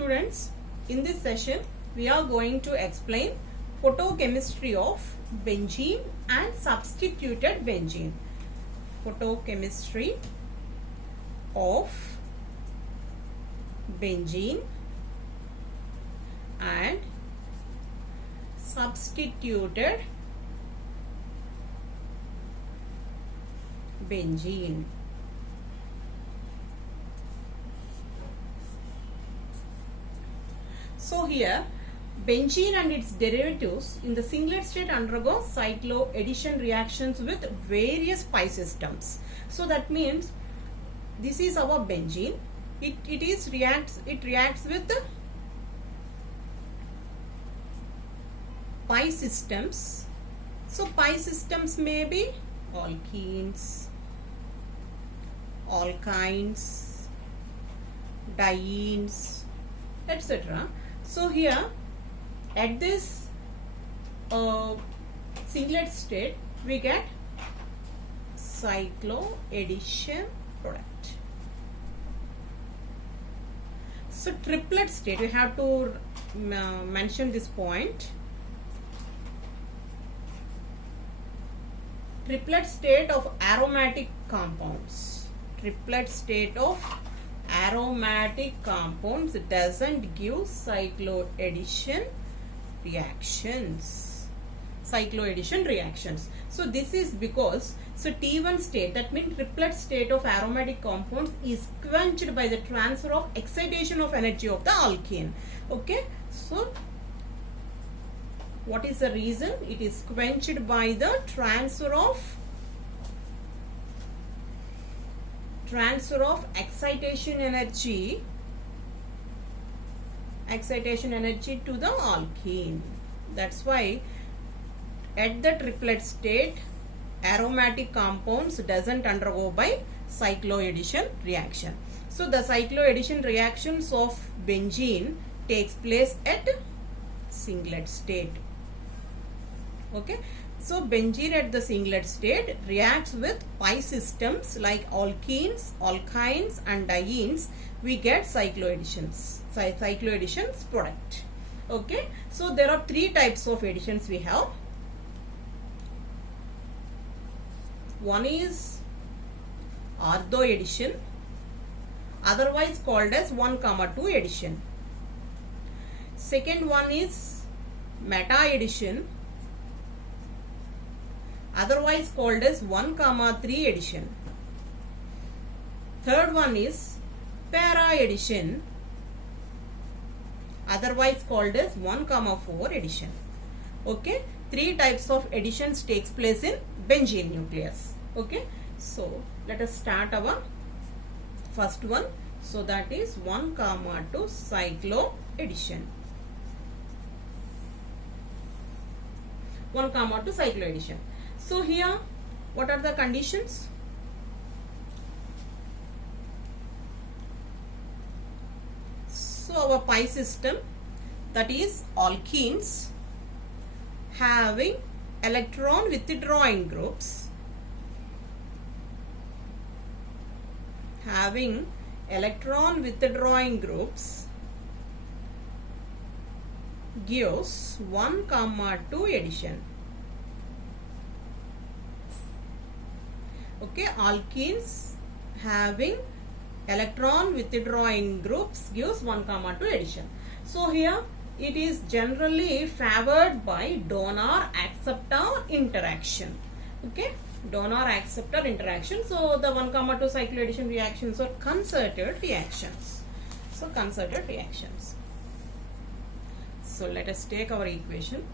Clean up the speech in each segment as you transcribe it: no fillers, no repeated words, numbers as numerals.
students, in this session we are going to explain photochemistry of benzene and substituted benzene. Photochemistry of benzene and substituted benzene. So here benzene and its derivatives in the singlet state undergo cycloaddition reactions with various pi systems. So that means this is our benzene. It reacts with the pi systems. So pi systems may be alkenes, alkynes, dienes, etc. So here at this singlet state we get cycloaddition product. So triplet state, we have to mention this point. Triplet state of aromatic compounds. Triplet state of aromatic compounds doesn't give cycloaddition reactions. Cycloaddition reactions. So this is because T1 state, that means triplet state of aromatic compounds, is quenched by the transfer of excitation of energy of the alkene. Okay, so what is the reason? It is quenched by the transfer of excitation energy to the alkene. That's why at the triplet state aromatic compounds doesn't undergo by cycloaddition reaction. So the cycloaddition reactions of benzene takes place at singlet state. Okay, so benzene at the singlet state reacts with pi systems like alkenes, alkynes and dienes. We get cycloaddition product. Okay, so there are three types of additions we have. One is ortho addition, otherwise called as 1,2 addition. Second one is meta addition, otherwise called as 1,3 addition. Third one is para addition, otherwise called as 1,4 addition. Okay, three types of additions takes place in benzene nucleus. Okay, so let us start our first one. So that is 1,2 cycloaddition. 1,2 cycloaddition. So here what are the conditions? So our pi system, that is alkenes having electron withdrawing groups, gives 1,2 addition. Okay, alkenes having electron withdrawing groups gives 1,2 addition. So here it is generally favored by donor-acceptor interaction. Okay, donor-acceptor interaction. So the 1,2 cycloaddition reactions are concerted reactions. So concerted reactions. So let us take our equation.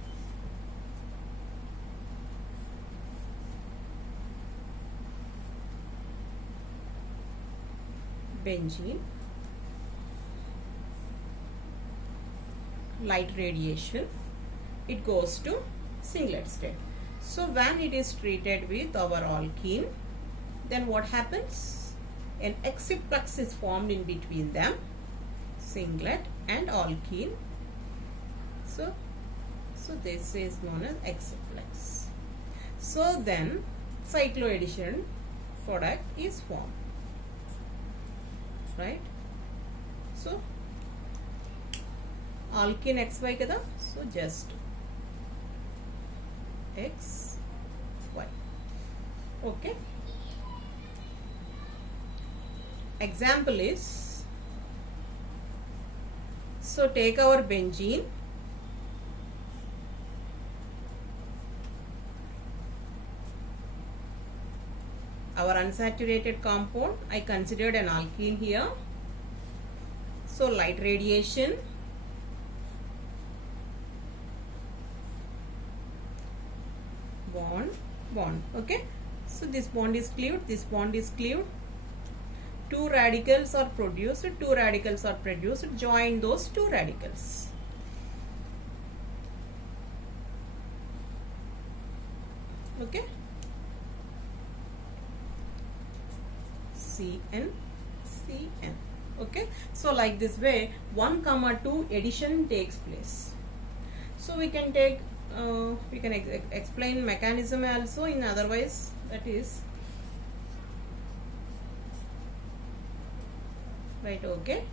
Benzene, light radiation, it goes to singlet state. So when it is treated with our alkene, then what happens? An exciplex is formed in between them, singlet and alkene. So this is known as exciplex. So then cycloaddition product is formed, right? So alkene XY kada, so just X Y. Okay, example is, so take our benzene, our unsaturated compound, I considered an alkene here. So light radiation, bond. Okay, so this bond is cleaved, this bond is cleaved, two radicals are produced, join those two radicals. Okay, CN. Okay, so like this way 1,2 addition takes place. So we can take we can explain mechanism also in otherwise, that is right. Okay,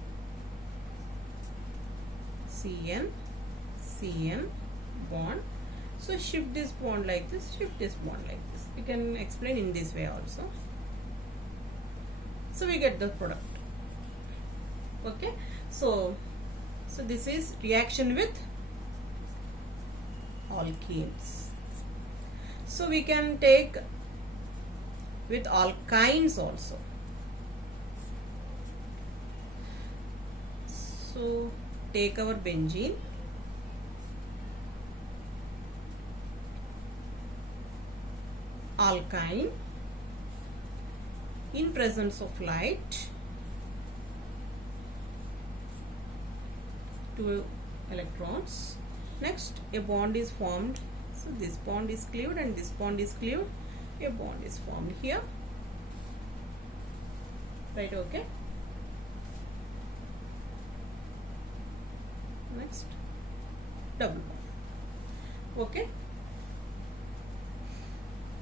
CN bond, so shift this bond like this, shift this bond like this, we can explain in this way also. So we get the product. Okay, so this is reaction with alkenes. So we can take with alkynes also. So take our benzene, alkyne, in presence of light, 2 electrons. Next, a bond is formed. So this bond is cleaved and this bond is cleaved. A bond is formed here. Right, okay. Next, double bond. Okay.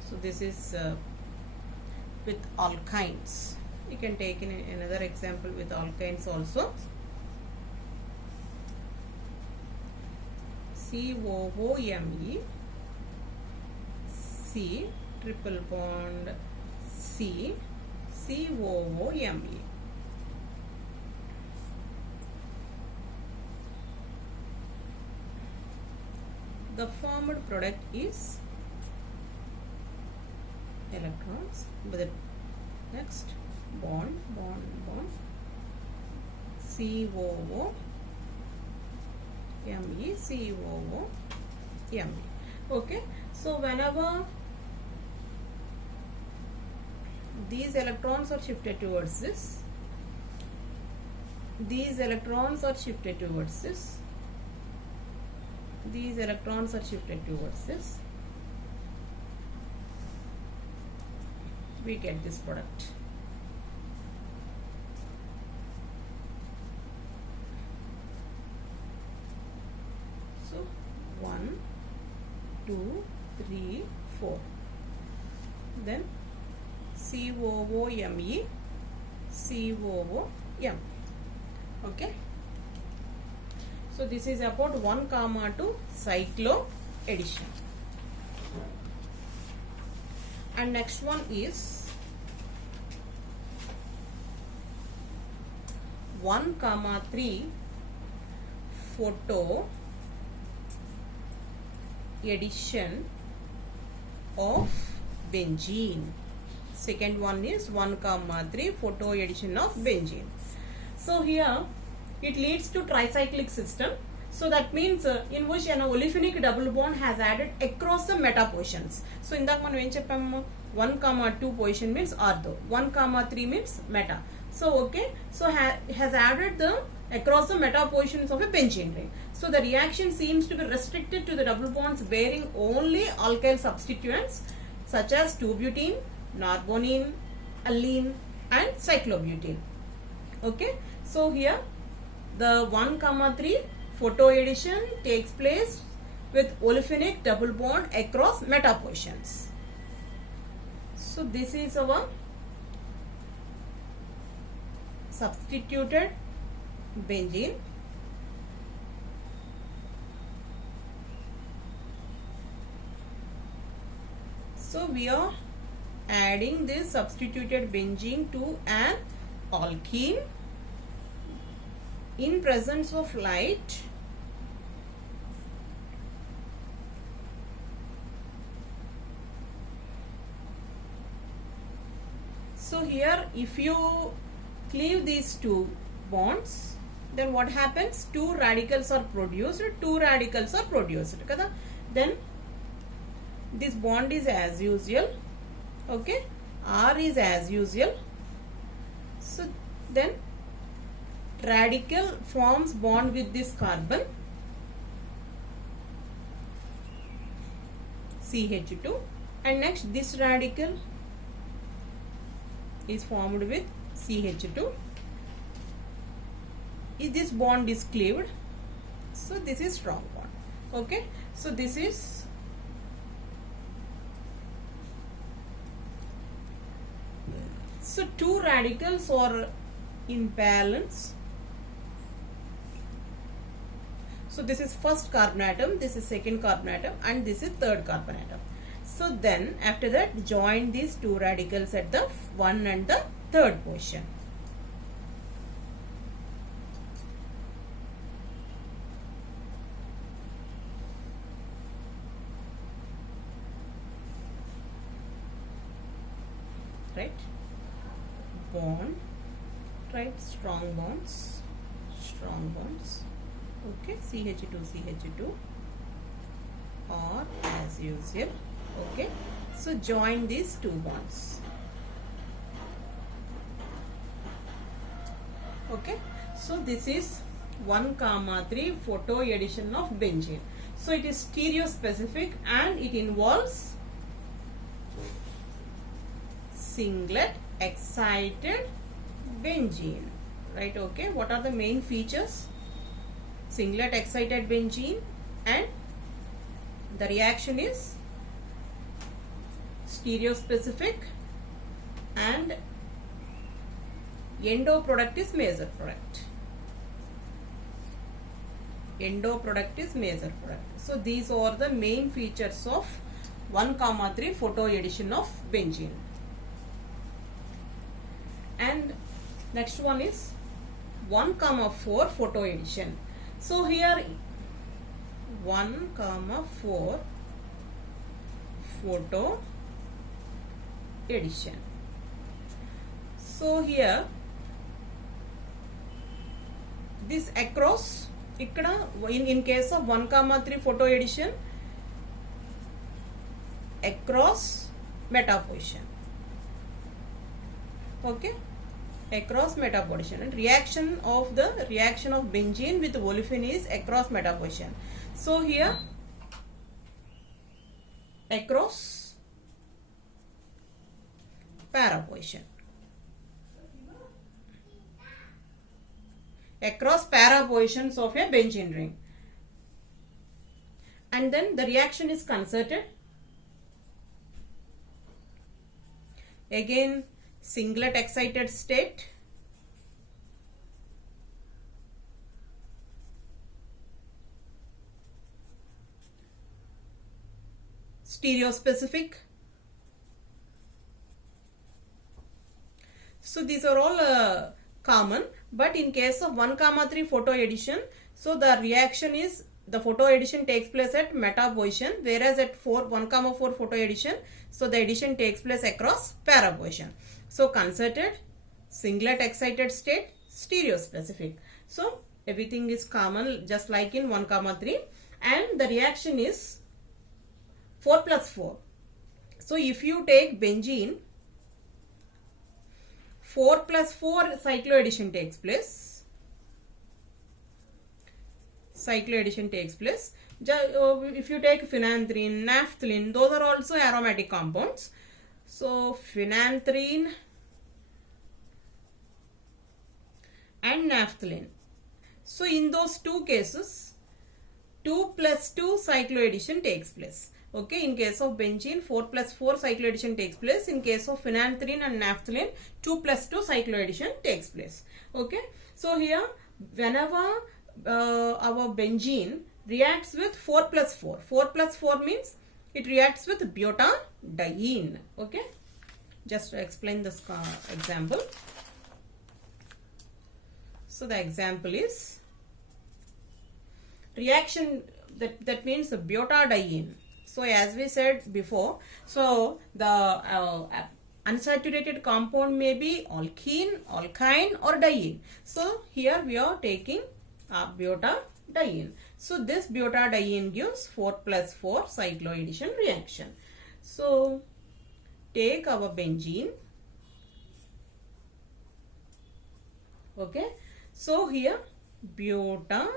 So this is with alkynes. You can take in another example with alkynes also. COOMe, C triple bond C, COOMe. The formed product is electrons with the next bond, COOMe, COOMe. Okay, so whenever these electrons are shifted towards this, these electrons are shifted towards this, these electrons are shifted towards this, we get this product. So 1, 2, 3, 4. Then COOMe, COOM. Okay. So this is about 1,2 cyclo addition. And next one is 1,3 photo addition of benzene. Second one is 1,3 photo addition of benzene. So here it leads to tricyclic system. So that means in which an olefinic double bond has added across the meta positions. So in that one, 1,2 position means ortho, 1,3 means meta. So okay, so has added the across the meta positions of a benzene ring. So the reaction seems to be restricted to the double bonds bearing only alkyl substituents such as 2-butene, norbornene, allene, and cyclobutene. Okay, so here the 1,3 photo addition takes place with olefinic double bond across meta positions. So this is our substituted benzene. So we are adding this substituted benzene to an alkene in presence of light. So here if you cleave these two bonds, then what happens? Two radicals are produced. Kada? Then this bond is as usual. Okay, R is as usual. So then radical forms bond with this carbon, CH2, and next this radical is formed with CH2. If this bond is cleaved, so this is strong bond. Okay, so this is so two radicals are in balance. So this is first carbon atom, this is second carbon atom, and this is third carbon atom. So then after that join these two radicals at the 1 and the third position. Right, bond, right, strong bonds, okay, CH2 or as usual. Okay, so join these two bonds. Okay, so this is 1,3 photo addition of benzene. So it is stereo specific and it involves singlet excited benzene, right? Okay, what are the main features? Singlet excited benzene, and the reaction is stereo specific, and endo product is major product. So these are the main features of 1,3 photo addition of benzene. And next one is 1,4 photo addition. So here 1,4 photo addition. So here this across in case of 1,3 photo addition, across meta position. Okay, across meta position, and reaction of benzene with olefin is across meta position. So here across para position. Across para positions of a benzene ring, and then the reaction is concerted. Again singlet excited state, stereo specific. So these are all common, but in case of 1,3 photo addition, so the reaction is, the photo addition takes place at meta position, whereas at 1,4 photo addition, so the addition takes place across para position. So concerted, singlet excited state, stereo specific. So everything is common just like in 1,3, and the reaction is 4 plus 4. So if you take benzene, 4 plus 4 cycloaddition takes place. If you take phenanthrene, naphthalene, those are also aromatic compounds. So phenanthrene and naphthalene. So in those two cases, 2 plus 2 cycloaddition takes place. Okay, in case of benzene, 4 plus 4 cycloaddition takes place. In case of phenanthrene and naphthalene, 2 plus 2 cycloaddition takes place. Okay, so here whenever our benzene reacts with 4 plus 4, 4 plus 4 means it reacts with butadiene. Okay, just to explain this example. So the example is reaction, that means the butadiene. So as we said before, so the unsaturated compound may be alkene, alkyne or diene. So here we are taking butadiene. So this butadiene gives 4+4 cycloaddition reaction. So take our benzene. Okay, so here butadiene.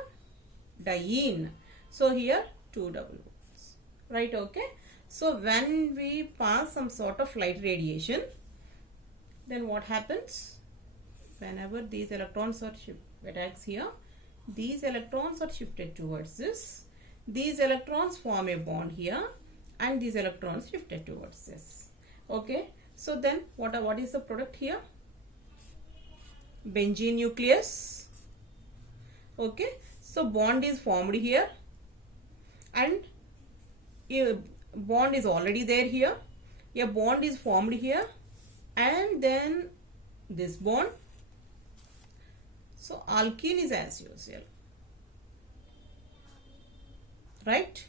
So here 2 double bonds, right? Okay, so when we pass some sort of light radiation, then what happens? Whenever these electrons are attacks here, these electrons are shifted towards this. These electrons form a bond here, and these electrons shifted towards this. Okay, so then what is the product here? Benzene nucleus. Okay, so bond is formed here, and a bond is already there here. A bond is formed here, and then this bond. So alkene is as usual, right?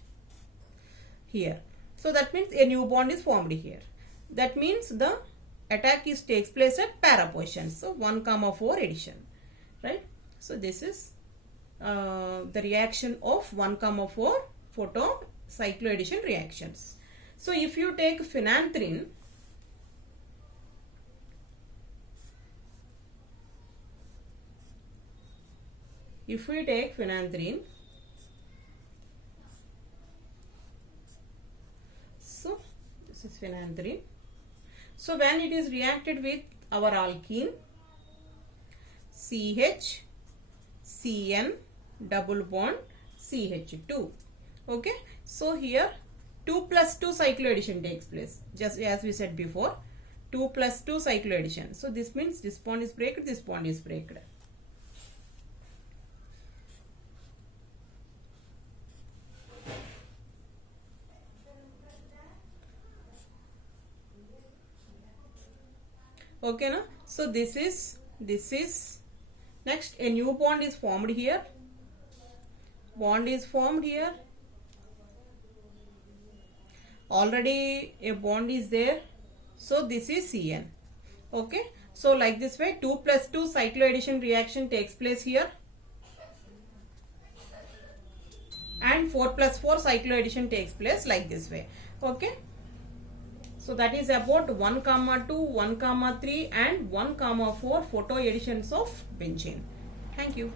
Here. So that means a new bond is formed here. That means the attack takes place at para position. So 1,4 addition, right? So this is the reaction of 1,4 photo cycloaddition reactions. So if you take phenanthrene, so this is phenanthrene. So when it is reacted with our alkene, CH, CN, double bond, CH2. Okay, so here 2+2 cycloaddition takes place, just as we said before, 2+2 cycloaddition. So this means this bond is breaked, this bond is breaked. Okay, na? So this is next a new bond is formed here. Bond is formed here. Already a bond is there. So this is CN. Okay. So like this way 2+2 cycloaddition reaction takes place here. And 4+4 cycloaddition takes place like this way. Okay. So that is about 1,2, 1,3 and 1,4 photo additions of benzene. Thank you.